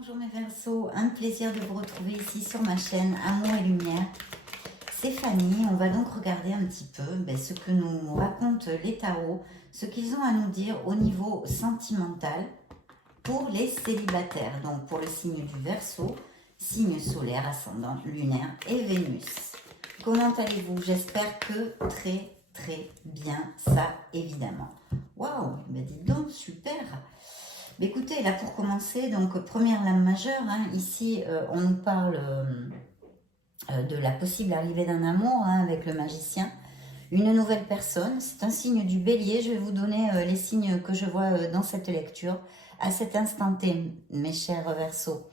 Bonjour mes Verseaux, un plaisir de vous retrouver ici sur ma chaîne Amour et Lumière. C'est Fanny, on va donc regarder un petit peu ce que nous racontent les tarots, ce qu'ils ont à nous dire au niveau sentimental pour les célibataires, donc pour le signe du Verseau, signe solaire, ascendant, lunaire et Vénus. Comment allez-vous? J'espère que très bien, ça évidemment. Waouh, dites donc, super. Écoutez, là pour commencer, donc première lame majeure, ici on nous parle de la possible arrivée d'un amour avec le magicien, une nouvelle personne, c'est un signe du bélier, je vais vous donner les signes que je vois dans cette lecture, à cet instant T, mes chers Verseaux,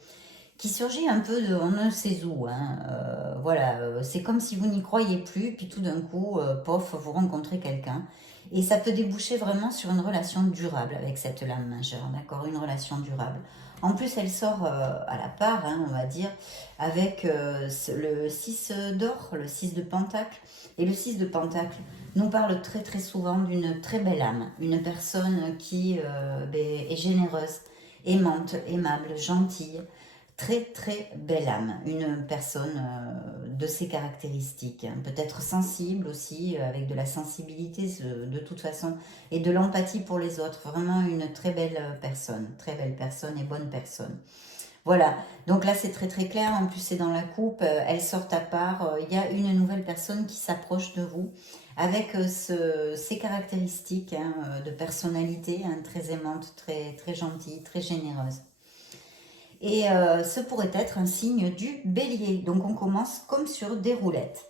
qui surgit un peu de on ne sait où, voilà, c'est comme si vous n'y croyez plus, puis tout d'un coup, pof, vous rencontrez quelqu'un, et ça peut déboucher vraiment sur une relation durable avec cette lame majeure, d'accord? Une relation durable. En plus, elle sort à la part, on va dire, avec le 6 d'or, le 6 de pentacle. Et le 6 de pentacle nous parle très souvent d'une très belle âme. Une personne qui est généreuse, aimante, aimable, gentille. Très belle âme, une personne de ces caractéristiques, peut-être sensible aussi, avec de la sensibilité de toute façon, et de l'empathie pour les autres, vraiment une très belle personne et bonne personne. Voilà, donc là c'est très clair, en plus c'est dans la coupe, elles sortent à part, il y a une nouvelle personne qui s'approche de vous, avec ces caractéristiques de personnalité, très aimante, très gentille, très généreuse. Et ce pourrait être un signe du bélier. Donc on commence comme sur des roulettes.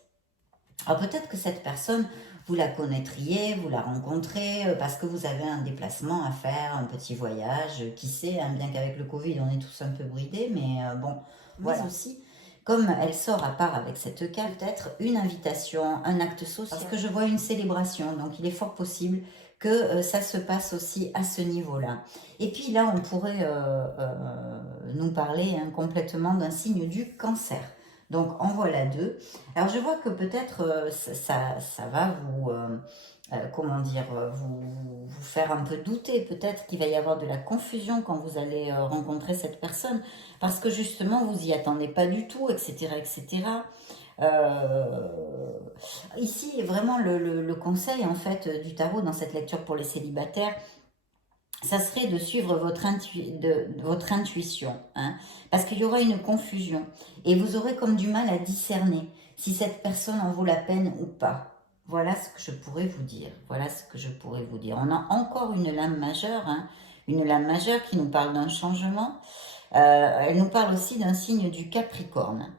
Alors peut-être que cette personne, vous la connaîtriez, vous la rencontrez parce que vous avez un déplacement à faire, un petit voyage, qui sait, bien qu'avec le Covid on est tous un peu bridés, mais bon, voilà. Mais aussi, comme elle sort à part avec cette carte, peut-être une invitation, un acte social, parce que je vois une célébration, donc il est fort possible que ça se passe aussi à ce niveau-là. Et puis là, on pourrait nous parler complètement d'un signe du cancer. Donc en voilà deux. Alors je vois que peut-être ça va vous, comment dire, vous faire un peu douter. Peut-être qu'il va y avoir de la confusion quand vous allez rencontrer cette personne. Parce que justement, vous y attendez pas du tout, etc. etc. Ici, vraiment, le conseil en fait du tarot dans cette lecture pour les célibataires, ça serait de suivre votre intuition, parce qu'il y aura une confusion et vous aurez comme du mal à discerner si cette personne en vaut la peine ou pas. Voilà ce que je pourrais vous dire. Voilà ce que je pourrais vous dire. On a encore une lame majeure, une lame majeure qui nous parle d'un changement. Elle nous parle aussi d'un signe du Capricorne.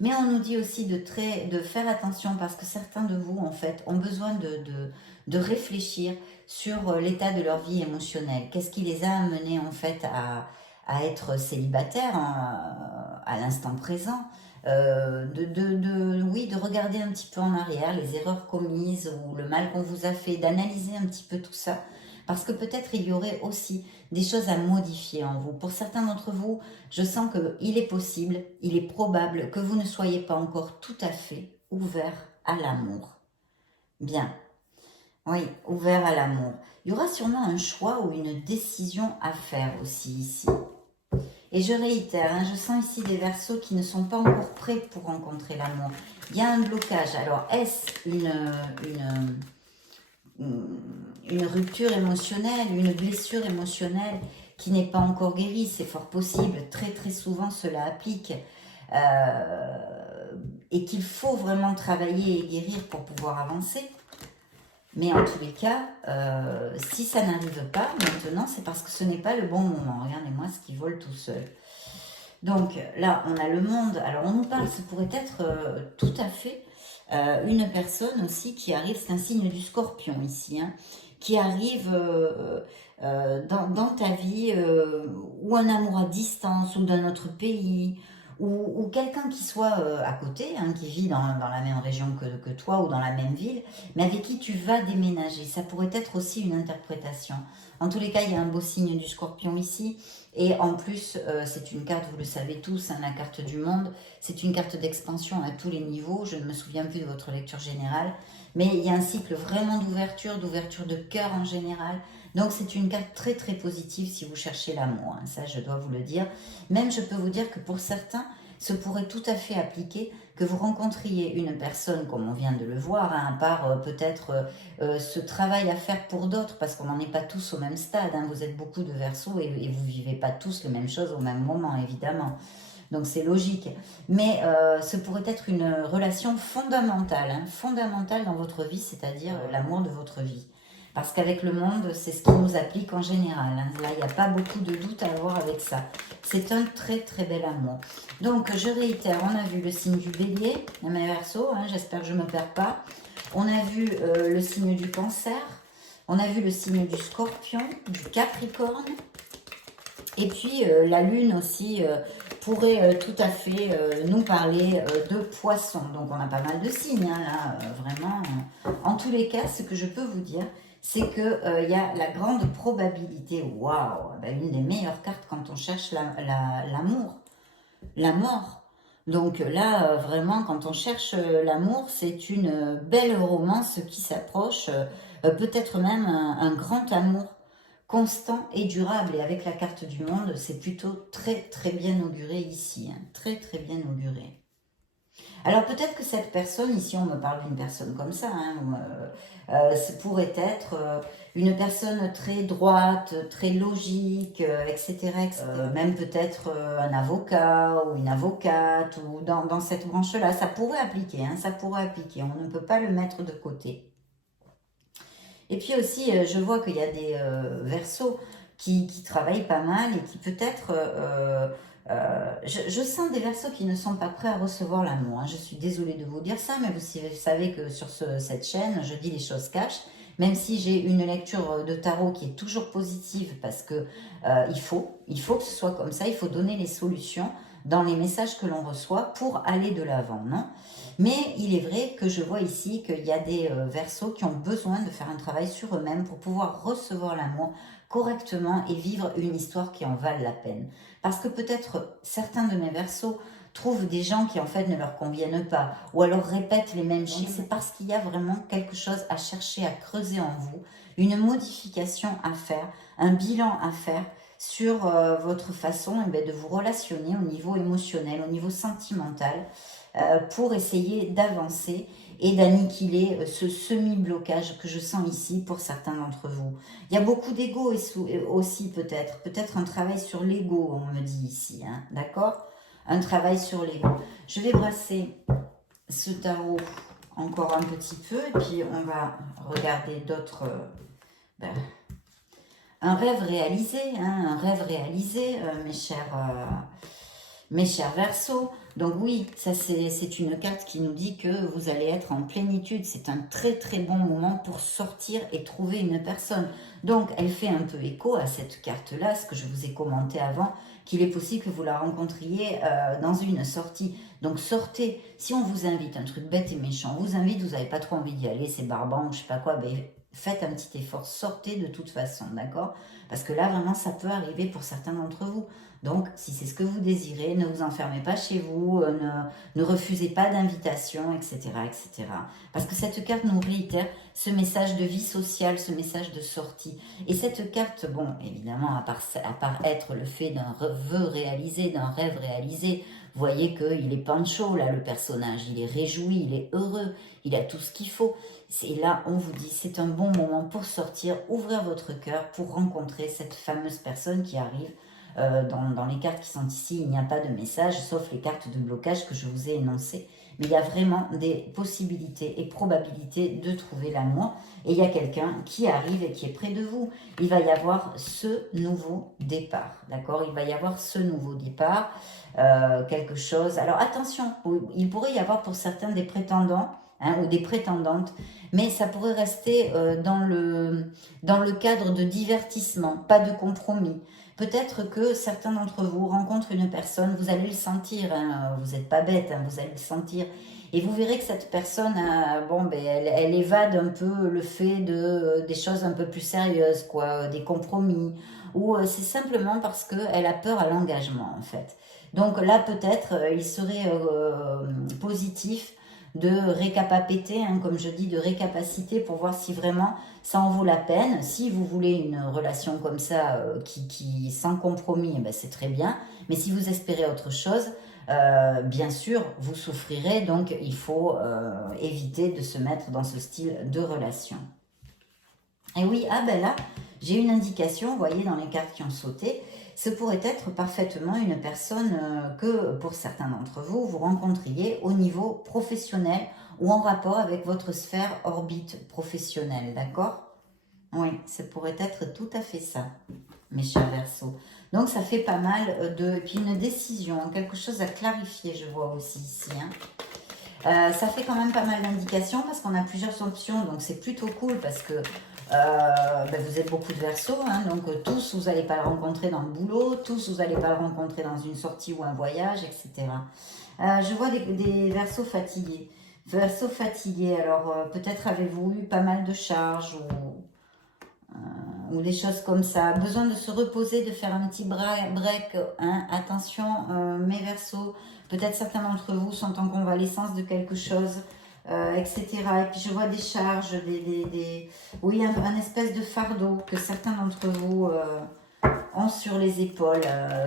Mais on nous dit aussi de faire attention parce que certains de vous, en fait, ont besoin de réfléchir sur l'état de leur vie émotionnelle. Qu'est-ce qui les a amenés, en fait, à être célibataires à l'instant présent, oui, de regarder un petit peu en arrière les erreurs commises ou le mal qu'on vous a fait, d'analyser un petit peu tout ça. Parce que peut-être il y aurait aussi des choses à modifier en vous. Pour certains d'entre vous, je sens qu'il est possible, il est probable que vous ne soyez pas encore tout à fait ouvert à l'amour. Bien, oui, ouvert à l'amour. Il y aura sûrement un choix ou une décision à faire aussi ici. Et je réitère, je sens ici des Verseaux qui ne sont pas encore prêts pour rencontrer l'amour. Il y a un blocage. Alors, est-ce une rupture émotionnelle, une blessure émotionnelle qui n'est pas encore guérie? C'est fort possible, très souvent cela applique, et qu'il faut vraiment travailler et guérir pour pouvoir avancer. Mais en tous les cas, si ça n'arrive pas maintenant, c'est parce que ce n'est pas le bon moment. Regardez-moi ce qui vole tout seul. Donc là, on a le monde. Alors on nous parle, ce pourrait être tout à fait une personne aussi qui arrive, c'est un signe du Scorpion ici, qui arrive dans ta vie, ou un amour à distance, ou d'un autre pays, ou quelqu'un qui soit à côté, qui vit dans la même région que toi, ou dans la même ville, mais avec qui tu vas déménager. Ça pourrait être aussi une interprétation. En tous les cas, il y a un beau signe du Scorpion ici. Et en plus, c'est une carte, vous le savez tous, la carte du monde. C'est une carte d'expansion à tous les niveaux. Je ne me souviens plus de votre lecture générale. mais il y a un cycle vraiment d'ouverture de cœur en général. Donc c'est une carte très très positive si vous cherchez l'amour, hein, ça je dois vous le dire. Même je peux vous dire que pour certains, se pourrait tout à fait appliquer que vous rencontriez une personne, comme on vient de le voir, hein, à part peut-être ce travail à faire pour d'autres, parce qu'on n'en est pas tous au même stade, hein, vous êtes beaucoup de Verseaux et vous vivez pas tous les mêmes choses au même moment, évidemment. Donc c'est logique. Mais ce pourrait être une relation fondamentale, hein, fondamentale dans votre vie, c'est-à-dire l'amour de votre vie. Parce qu'avec le monde, c'est ce qui nous applique en général, hein. Là, il n'y a pas beaucoup de doute à avoir avec ça. C'est un très très bel amour. Donc, je réitère, on a vu le signe du bélier, mes Verseaux, hein, j'espère que je ne me perds pas. On a vu le signe du cancer. On a vu le signe du scorpion, du capricorne. Et puis, la lune aussi pourrait tout à fait nous parler de poissons. Donc, on a pas mal de signes, hein, là, vraiment. En tous les cas, ce que je peux vous dire, c'est qu'il y a la grande probabilité, waouh, ben, une des meilleures cartes quand on cherche l'amour, la mort. Donc là, vraiment, quand on cherche l'amour, c'est une belle romance qui s'approche, peut-être même un grand amour constant et durable. Et avec la carte du monde, c'est plutôt très très bien auguré ici, hein, très très bien auguré. Alors peut-être que cette personne, ici on me parle d'une personne comme ça, hein, ce pourrait être une personne très droite, très logique, etc., etc. Même peut-être un avocat ou une avocate, ou dans cette branche-là, ça pourrait appliquer, hein, ça pourrait appliquer, on ne peut pas le mettre de côté. Et puis aussi, je vois qu'il y a des Verseaux qui travaillent pas mal et qui peut-être... je sens des Verseaux qui ne sont pas prêts à recevoir l'amour, hein. Je suis désolée de vous dire ça, mais vous savez que sur cette chaîne, je dis les choses cash. Même si j'ai une lecture de tarot qui est toujours positive, parce que il faut que ce soit comme ça, il faut donner les solutions dans les messages que l'on reçoit pour aller de l'avant, non? Mais il est vrai que je vois ici qu'il y a des Verseaux qui ont besoin de faire un travail sur eux-mêmes pour pouvoir recevoir l'amour correctement et vivre une histoire qui en vale la peine. Parce que peut-être certains de mes Verseaux trouvent des gens qui en fait ne leur conviennent pas, ou alors répètent les mêmes chiffres. C'est parce qu'il y a vraiment quelque chose à chercher, à creuser en vous, une modification à faire, un bilan à faire sur votre façon de vous relationner au niveau émotionnel, au niveau sentimental, pour essayer d'avancer et d'annihiler ce semi-blocage que je sens ici pour certains d'entre vous. Il y a beaucoup d'ego aussi peut-être un travail sur l'ego, on me dit ici, hein, d'accord? Un travail sur l'ego. Je vais brasser ce tarot encore un petit peu et puis on va regarder d'autres... un rêve réalisé, hein, un rêve réalisé, mes chers Verseaux. Donc oui, ça c'est une carte qui nous dit que vous allez être en plénitude. C'est un très très bon moment pour sortir et trouver une personne. Donc elle fait un peu écho à cette carte-là, ce que je vous ai commenté avant, qu'il est possible que vous la rencontriez dans une sortie. Donc sortez, si on vous invite, un truc bête et méchant, on vous invite, vous n'avez pas trop envie d'y aller, c'est barbant, je sais pas quoi, ben, faites un petit effort, sortez de toute façon, d'accord? Parce que là, vraiment, ça peut arriver pour certains d'entre vous. Donc, si c'est ce que vous désirez, ne vous enfermez pas chez vous, ne refusez pas d'invitation, etc., etc. Parce que cette carte nous réitère ce message de vie sociale, ce message de sortie. Et cette carte, bon, évidemment, à part être le fait d'un vœu réalisé, d'un rêve réalisé, vous voyez qu'il est pancho, là, le personnage. Il est réjoui, il est heureux, il a tout ce qu'il faut. Et là, on vous dit, c'est un bon moment pour sortir, ouvrir votre cœur pour rencontrer cette fameuse personne qui arrive. Dans les cartes qui sont ici, il n'y a pas de message, sauf les cartes de blocage que je vous ai énoncées. Mais il y a vraiment des possibilités et probabilités de trouver l'amour. Et il y a quelqu'un qui arrive et qui est près de vous. Il va y avoir ce nouveau départ, d'accord? Il va y avoir ce nouveau départ, quelque chose. Alors attention, il pourrait y avoir pour certains des prétendants, hein, ou des prétendantes, mais ça pourrait rester dans le cadre de divertissement, pas de compromis. Peut-être que certains d'entre vous rencontrent une personne, vous allez le sentir, hein, vous n'êtes pas bête, hein, vous allez le sentir, et vous verrez que cette personne, elle évade un peu le fait des choses un peu plus sérieuses, quoi, des compromis, ou c'est simplement parce qu'elle a peur à l'engagement, en fait. Donc là, peut-être, il serait positif de récapaciter, hein, comme je dis, de récapaciter pour voir si vraiment ça en vaut la peine. Si vous voulez une relation comme ça, qui sans compromis, eh ben, c'est très bien. Mais si vous espérez autre chose, bien sûr, vous souffrirez. Donc, il faut éviter de se mettre dans ce style de relation. Et oui, ah ben là, j'ai une indication, vous voyez, dans les cartes qui ont sauté. Ce pourrait être parfaitement une personne que, pour certains d'entre vous, vous rencontriez au niveau professionnel ou en rapport avec votre sphère orbite professionnelle, d'accord? Oui, ça pourrait être tout à fait ça, mes chers Verseaux. Donc, ça fait pas mal de... Et puis, une décision, quelque chose à clarifier, je vois aussi ici, hein. Ça fait quand même pas mal d'indications parce qu'on a plusieurs options, donc c'est plutôt cool parce que vous êtes beaucoup de Verseaux, hein, donc tous vous n'allez pas le rencontrer dans le boulot, tous vous n'allez pas le rencontrer dans une sortie ou un voyage, etc. Je vois des Verseaux fatigués. Verseaux fatigués, alors peut-être avez-vous eu pas mal de charges ou des choses comme ça. Besoin de se reposer, de faire un petit break, hein. Attention mes Verseaux, peut-être certains d'entre vous sont en convalescence de quelque chose, etc. Et puis je vois des charges, oui, un espèce de fardeau que certains d'entre vous ont sur les épaules,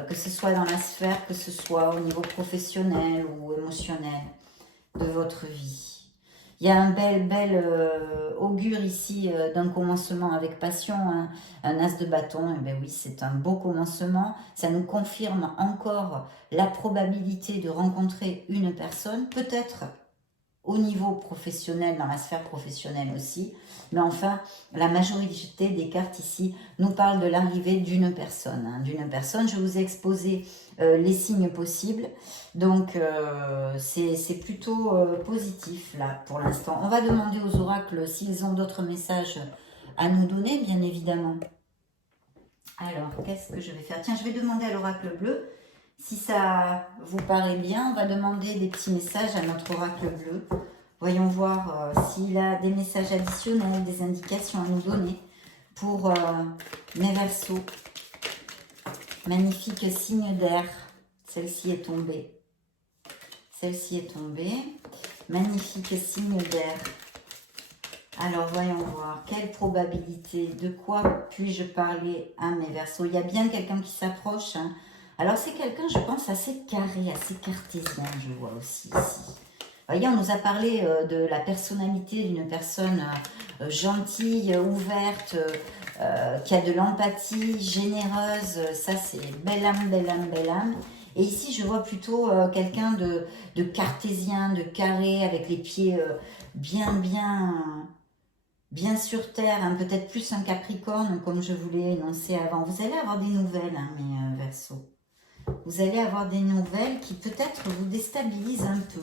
que ce soit dans la sphère, que ce soit au niveau professionnel ou émotionnel de votre vie. Il y a un bel augure ici d'un commencement avec passion, hein, un as de bâton. Et bien oui, c'est un beau commencement. Ça nous confirme encore la probabilité de rencontrer une personne, peut-être au niveau professionnel, dans la sphère professionnelle aussi. Mais enfin, la majorité des cartes ici nous parlent de l'arrivée d'une personne. Hein, d'une personne, je vous ai exposé les signes possibles. Donc, c'est plutôt positif, là, pour l'instant. On va demander aux oracles s'ils ont d'autres messages à nous donner, bien évidemment. Alors, qu'est-ce que je vais faire? Tiens, je vais demander à l'oracle bleu. Si ça vous paraît bien, on va demander des petits messages à notre oracle bleu. Voyons voir s'il a des messages additionnels, des indications à nous donner pour mes Verseaux. Magnifique signe d'air. Celle-ci est tombée. Celle-ci est tombée. Magnifique signe d'air. Alors, voyons voir. Quelle probabilité? De quoi puis-je parler à mes Verseaux? Il y a bien quelqu'un qui s'approche, hein. Alors, c'est quelqu'un, je pense, assez carré, assez cartésien, je vois aussi ici. Vous voyez, on nous a parlé de la personnalité d'une personne gentille, ouverte, qui a de l'empathie, généreuse. Ça, c'est belle âme, belle âme, belle âme. Et ici, je vois plutôt quelqu'un de cartésien, de carré, avec les pieds bien sur terre, hein, peut-être plus un Capricorne, comme je vous l'ai énoncé avant. Vous allez avoir des nouvelles, hein, mes Verseaux. Vous allez avoir des nouvelles qui peut-être vous déstabilisent un peu.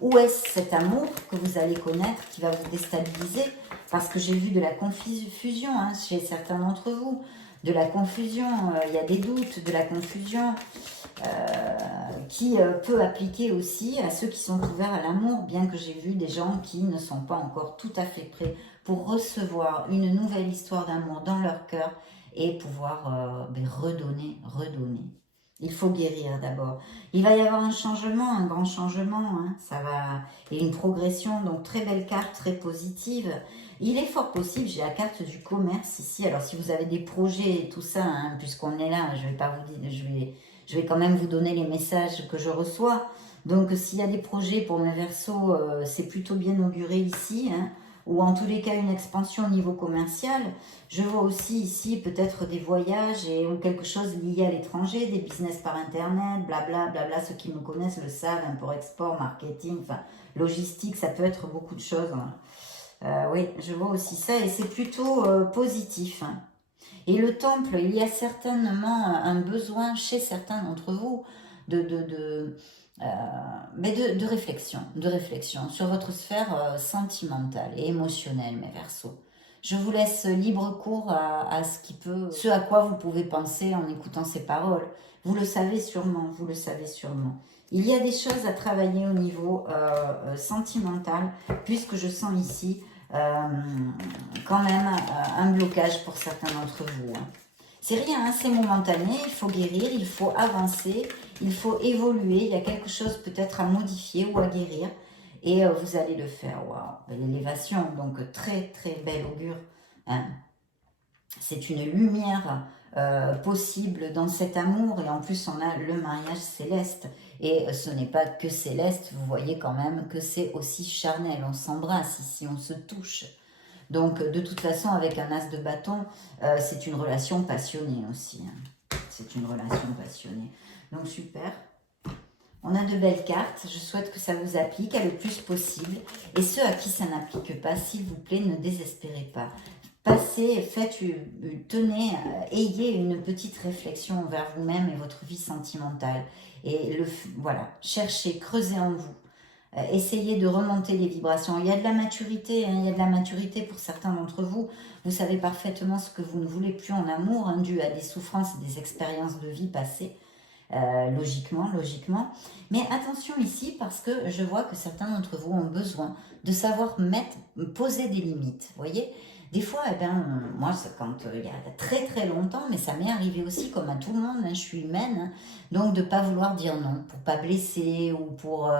Ou est-ce cet amour que vous allez connaître qui va vous déstabiliser? Parce que j'ai vu de la confusion, hein, chez certains d'entre vous. De la confusion, il y a des doutes, de la confusion qui peut appliquer aussi à ceux qui sont ouverts à l'amour, bien que j'ai vu des gens qui ne sont pas encore tout à fait prêts pour recevoir une nouvelle histoire d'amour dans leur cœur et pouvoir redonner. Il faut guérir d'abord. Il va y avoir un changement, un grand changement, hein, ça va, et une progression, donc très belle carte, très positive. Il est fort possible, j'ai la carte du commerce ici, alors si vous avez des projets et tout ça, hein, puisqu'on est là, je vais pas vous dire, je vais quand même vous donner les messages que je reçois. Donc s'il y a des projets pour mes Verseaux, c'est plutôt bien auguré ici, hein, ou en tous les cas une expansion au niveau commercial. Je vois aussi ici peut-être des voyages ou quelque chose lié à l'étranger, des business par internet, blabla, blabla. Ceux qui me connaissent le savent, import-export, marketing, enfin logistique, ça peut être beaucoup de choses. Hein. Oui, je vois aussi ça et c'est plutôt positif. Hein. Et le temple, il y a certainement un besoin chez certains d'entre vous de réflexion sur votre sphère sentimentale et émotionnelle, mes Verseaux. Je vous laisse libre cours à ce à quoi vous pouvez penser en écoutant ces paroles. Vous le savez sûrement, vous le savez sûrement. Il y a des choses à travailler au niveau sentimental, puisque je sens ici quand même un blocage pour certains d'entre vous. Hein. C'est rien, hein, c'est momentané, il faut guérir, il faut avancer, il faut évoluer, il y a quelque chose peut-être à modifier ou à guérir. et vous allez le faire. Waouh, l'élévation, donc très très bel augure. Hein. C'est une lumière possible dans cet amour et en plus on a le mariage céleste et ce n'est pas que céleste, vous voyez quand même que c'est aussi charnel, on s'embrasse ici, on se touche. Donc de toute façon avec un as de bâton, c'est une relation passionnée aussi. Hein. C'est une relation passionnée. Donc super. On a de belles cartes, je souhaite que ça vous applique le plus possible. Et ceux à qui ça n'applique pas, s'il vous plaît, ne désespérez pas. Passez, faites, tenez, ayez une petite réflexion envers vous-même et votre vie sentimentale. Et voilà, cherchez, creusez en vous. Essayez de remonter les vibrations. Il y a de la maturité, hein, il y a de la maturité pour certains d'entre vous. Vous savez parfaitement ce que vous ne voulez plus en amour, hein, dû à des souffrances et des expériences de vie passées. Logiquement. Mais attention ici, parce que je vois que certains d'entre vous ont besoin de savoir poser des limites. Vous voyez ? Des fois, moi, quand il y a très très longtemps, mais ça m'est arrivé aussi comme à tout le monde, hein, je suis humaine, hein, donc de ne pas vouloir dire non, pour pas blesser ou pour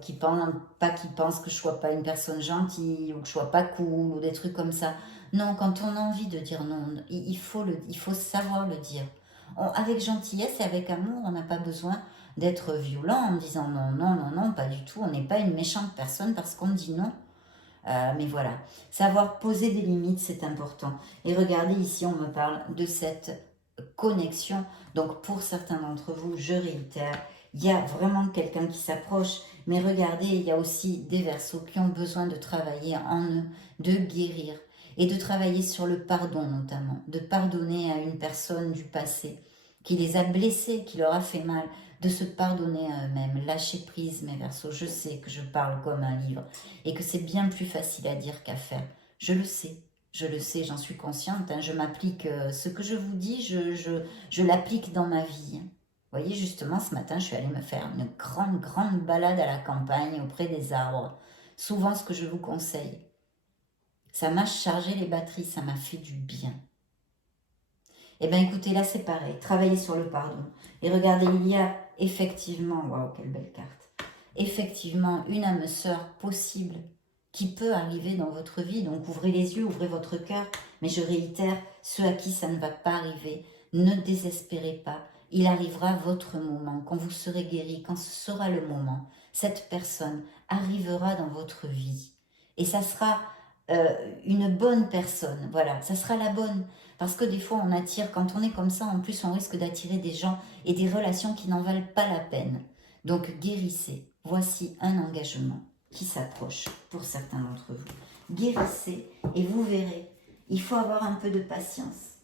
qu'ils pensent que je sois pas une personne gentille ou que je sois pas cool ou des trucs comme ça. Non, quand on a envie de dire non, il faut savoir le dire. Avec gentillesse et avec amour, on n'a pas besoin d'être violent en disant non, pas du tout. On n'est pas une méchante personne parce qu'on dit non. Mais voilà, savoir poser des limites, c'est important. Et regardez, ici, on me parle de cette connexion. Donc, pour certains d'entre vous, je réitère, il y a vraiment quelqu'un qui s'approche. Mais regardez, il y a aussi des Verseaux qui ont besoin de travailler en eux, de guérir et de travailler sur le pardon notamment, de pardonner à une personne du passé qui les a blessés, qui leur a fait mal, de se pardonner à eux-mêmes, lâcher prise mes Verseaux. Je sais que je parle comme un livre et que c'est bien plus facile à dire qu'à faire. Je le sais, j'en suis consciente, hein, je m'applique, ce que je vous dis, je l'applique dans ma vie. Hein. Vous voyez, justement, ce matin, je suis allée me faire une grande balade à la campagne, auprès des arbres. Souvent, ce que je vous conseille. Ça m'a chargé les batteries, ça m'a fait du bien. Eh bien, écoutez, là, c'est pareil. Travaillez sur le pardon. Et regardez, il y a effectivement, waouh, quelle belle carte, effectivement une âme sœur possible qui peut arriver dans votre vie. Donc, ouvrez les yeux, ouvrez votre cœur. Mais je réitère, ceux à qui ça ne va pas arriver, ne désespérez pas. Il arrivera votre moment. Quand vous serez guéri, quand ce sera le moment, cette personne arrivera dans votre vie. Et ça sera une bonne personne. Voilà, ça sera la bonne. Parce que des fois, on attire, quand on est comme ça, en plus, on risque d'attirer des gens et des relations qui n'en valent pas la peine. Donc, guérissez. Voici un engagement qui s'approche pour certains d'entre vous. Guérissez et vous verrez. Il faut avoir un peu de patience.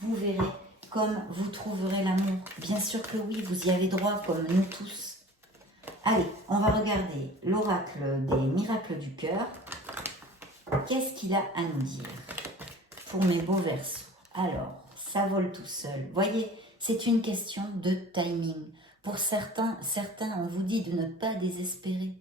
Vous verrez comme vous trouverez l'amour. Bien sûr que oui, vous y avez droit, comme nous tous. Allez, on va regarder l'oracle des miracles du cœur. Qu'est-ce qu'il a à nous dire pour mes beaux Verseaux? Alors, ça vole tout seul. Voyez, c'est une question de timing. Pour certains, on vous dit de ne pas désespérer.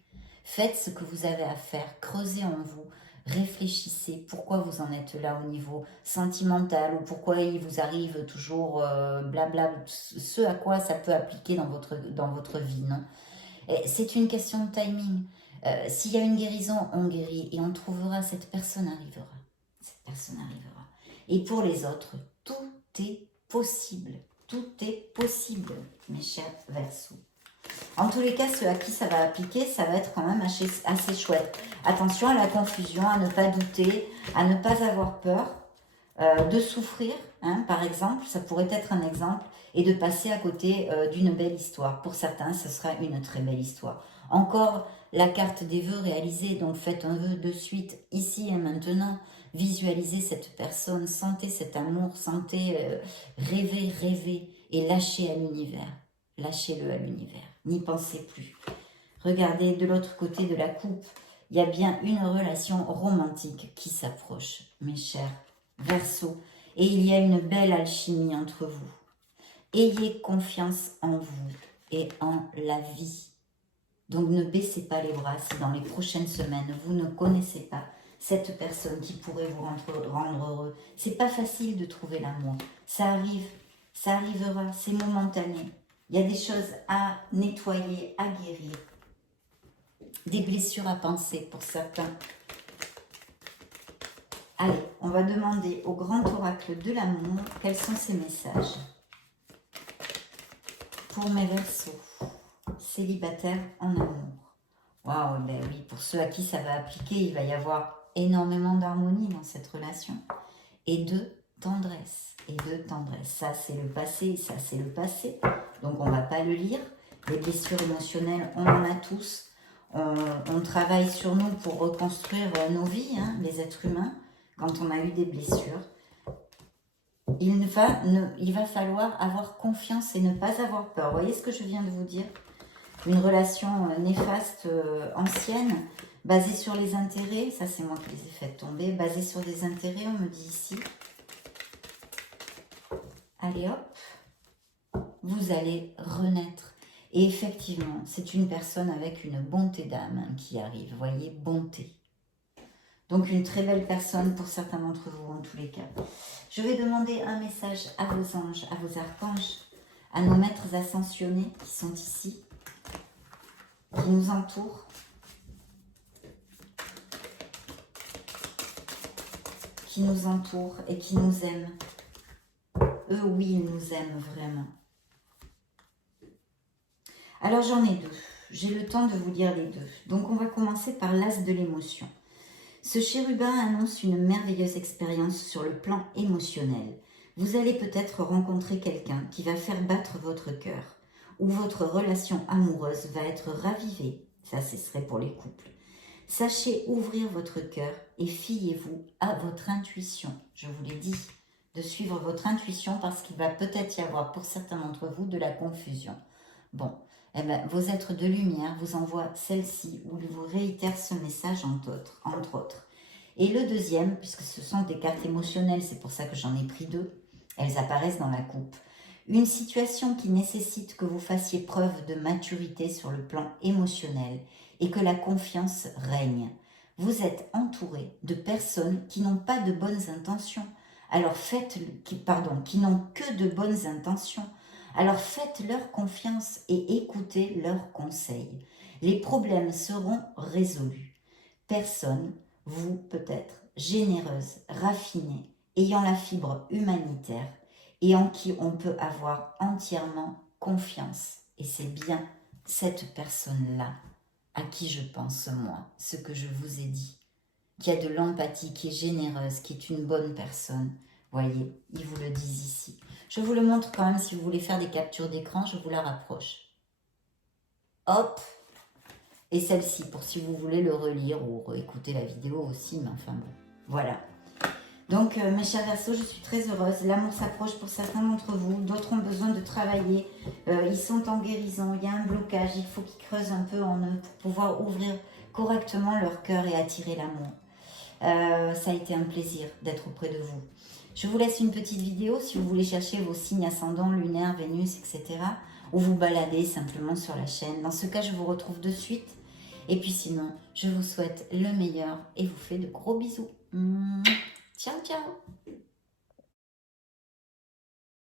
Faites ce que vous avez à faire, creusez en vous, réfléchissez pourquoi vous en êtes là au niveau sentimental ou pourquoi il vous arrive toujours blabla, ce à quoi ça peut appliquer dans votre vie, non? C'est une question de timing. S'il y a une guérison, on guérit et on trouvera, cette personne arrivera. Cette personne arrivera. Et pour les autres, tout est possible. Tout est possible, mes chers Verseaux. En tous les cas, ceux à qui ça va appliquer, ça va être quand même assez chouette. Attention à la confusion, à ne pas douter, à ne pas avoir peur de souffrir, hein, par exemple, ça pourrait être un exemple, et de passer à côté d'une belle histoire. Pour certains, ce sera une très belle histoire. Encore la carte des vœux réalisés, donc faites un vœu de suite, ici et maintenant. Visualisez cette personne, sentez cet amour, sentez, rêvez, et lâchez à l'univers. Lâchez-le à l'univers, n'y pensez plus. Regardez de l'autre côté de la coupe, il y a bien une relation romantique qui s'approche, mes chers Verseaux, et il y a une belle alchimie entre vous. Ayez confiance en vous et en la vie. Donc ne baissez pas les bras si dans les prochaines semaines vous ne connaissez pas cette personne qui pourrait vous rendre heureux. C'est pas facile de trouver l'amour. Ça arrive, ça arrivera, c'est momentané. Il y a des choses à nettoyer, à guérir. des blessures à penser pour certains. Allez, on va demander au grand oracle de l'amour quels sont ces messages. Pour mes Verseaux, célibataires en amour. Waouh, ben oui, pour ceux à qui ça va appliquer, il va y avoir énormément d'harmonie dans cette relation. Et de tendresse, Ça, c'est le passé, ça, c'est le passé. Donc, on ne va pas le lire. Les blessures émotionnelles, on en a tous. On travaille sur nous pour reconstruire nos vies, hein, les êtres humains, quand on a eu des blessures. Il va falloir avoir confiance et ne pas avoir peur. Vous voyez ce que je viens de vous dire? Une relation néfaste, ancienne, basée sur les intérêts. Ça, c'est moi qui les ai fait tomber. Basée sur des intérêts, on me dit ici. Allez hop, vous allez renaître. Et effectivement, c'est une personne avec une bonté d'âme qui arrive. Vous voyez, bonté. Donc une très belle personne pour certains d'entre vous en tous les cas. Je vais demander un message à vos anges, à vos archanges, à nos maîtres ascensionnés qui sont ici, qui nous entourent, et qui nous aiment. Eux, oui, ils nous aiment vraiment. Alors j'en ai deux. J'ai le temps de vous lire les deux. Donc on va commencer par l'as de l'émotion. Ce chérubin annonce une merveilleuse expérience sur le plan émotionnel. Vous allez peut-être rencontrer quelqu'un qui va faire battre votre cœur, ou votre relation amoureuse va être ravivée. Ça, ce serait pour les couples. Sachez ouvrir votre cœur et fiez-vous à votre intuition. Je vous l'ai dit, de suivre votre intuition parce qu'il va peut-être y avoir pour certains d'entre vous de la confusion. Bon, eh ben, vos êtres de lumière vous envoient celle-ci ou vous réitèrent ce message entre autres. Et le deuxième, puisque ce sont des cartes émotionnelles, c'est pour ça que j'en ai pris deux, elles apparaissent dans la coupe. Une situation qui nécessite que vous fassiez preuve de maturité sur le plan émotionnel et que la confiance règne. Vous êtes entouré de personnes qui n'ont pas de bonnes intentions, qui n'ont que de bonnes intentions. Alors faites-leur confiance et écoutez leurs conseils. Les problèmes seront résolus. Personne, vous peut-être, généreuse, raffinée, ayant la fibre humanitaire et en qui on peut avoir entièrement confiance. Et c'est bien cette personne-là à qui je pense moi, ce que je vous ai dit, qui a de l'empathie, qui est généreuse, qui est une bonne personne. Voyez, ils vous le disent ici. Je vous le montre quand même, si vous voulez faire des captures d'écran, je vous la rapproche. Hop! Et celle-ci, pour si vous voulez le relire ou réécouter la vidéo aussi, mais enfin bon, voilà. Donc, mes chers Verseaux, je suis très heureuse. L'amour s'approche pour certains d'entre vous. D'autres ont besoin de travailler. Ils sont en guérison. Il y a un blocage. Il faut qu'ils creusent un peu en eux pour pouvoir ouvrir correctement leur cœur et attirer l'amour. Ça a été un plaisir d'être auprès de vous. Je vous laisse une petite vidéo si vous voulez chercher vos signes ascendants, lunaires, Vénus, etc. Ou vous balader simplement sur la chaîne. Dans ce cas, je vous retrouve de suite. Et puis sinon, je vous souhaite le meilleur et vous fais de gros bisous. Ciao, ciao!